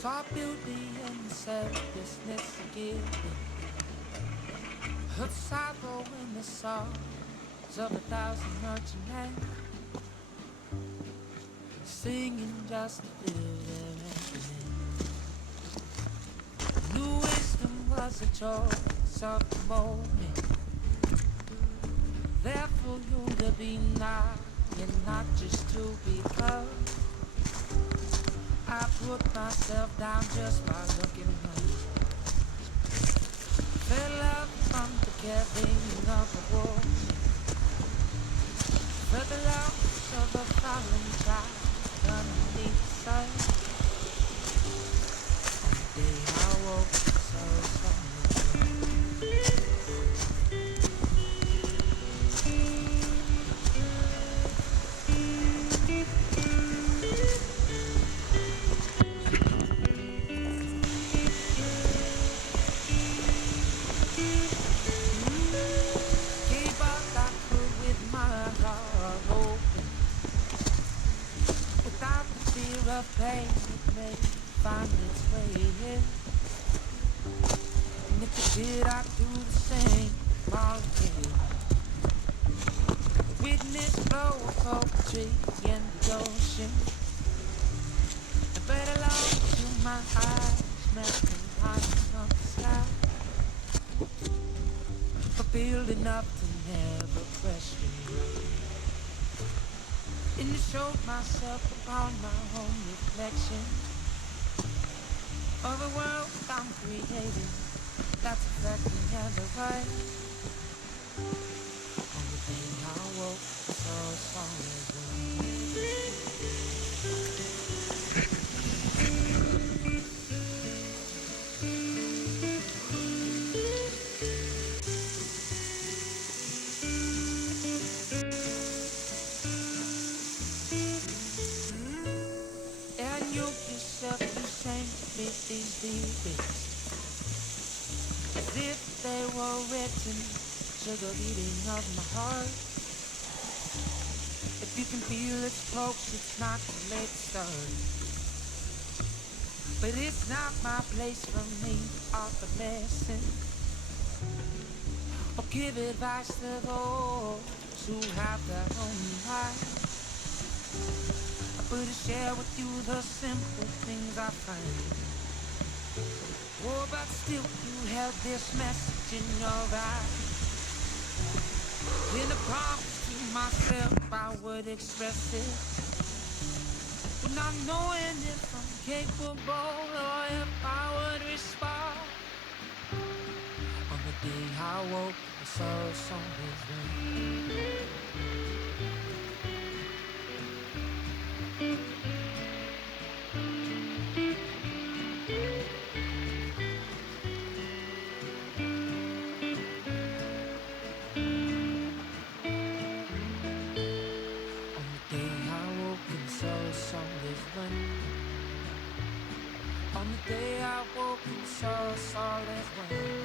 Saw beauty in the selflessness of giving. Heard sorrow in the songs of 1,000 merchant singing just to fill their emptiness. New wisdom was a choice of the moment. There for you to be now and not just to become. I put myself down just by looking home. Fell out from the carrying of a woman. Felt the loss of a fallen child underneath the sun. On the day I woke, so gave all I could with my heart open. Without the fear of pain, it may find its way in. And if it did, I'd do the same all again. Witness flow of poetry in the ocean. The better love to my eyes, melting honey from the sky. Fulfilled enough to never question you. And to show myself upon my own reflection of the world I'm creating. That's affecting every way. On the day I woke, so strong as and you yourself, you seem to fit these lyrics as if they were written to the beating of my heart. If you can feel its pulse, it's not too late to start. But it's not my place for me to offer lessons or give advice to those who have their own lives. But to share with you the simple things I find. Oh, but still you held this message in your eyes. In a promise to myself I would express it, but not knowing if I'm capable or if I would respond. On the day I woke, I saw a song is rain. On the day I woke and saw solid wind.